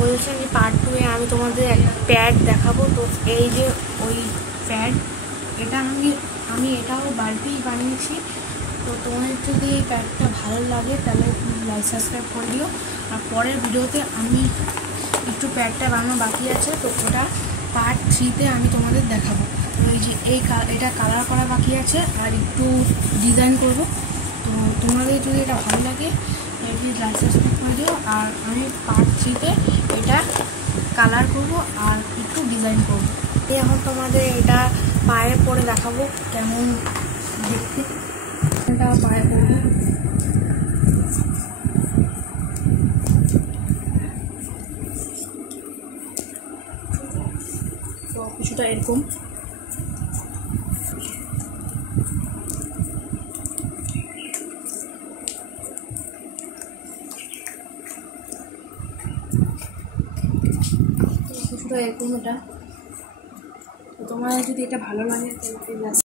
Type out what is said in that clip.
বলেছেন যে পার্ট 2-এ আমি তোমাদের একটা প্যাড দেখাবো। তো এই যে ওই প্যাড, এটা আমি এটাও বাড়িতেই বানিয়েছি। তো তোমাদের যদি এই প্যাডটা ভালো লাগে তাহলে লাইক সাবস্ক্রাইব করে দিও। আর পরের ভিডিওতে আমি একটু প্যাডটা বানানো বাকি আছে, তো ওটা পার্ট 3-তে আমি তোমাদের দেখাবো। এই যে এটা কালার করা বাকি আছে আর একটু ডিজাইন করব। তো তোমাদের যদি এটা ভালো লাগে প্লিজ লাইক সাবস্ক্রাইব করে দিও। আর আমি পার্ট 3-তে এটা কালার করব আর একটু ডিজাইন করব। এখন তোমাদের এটা পায়ে পরে দেখাবো কেমন দেখতে। এটা পায়ে পরবো, তো কিছুটা এরকম। কিছুটা এরকম এটা। তো তোমার যদি এটা ভালো লাগে তাহলে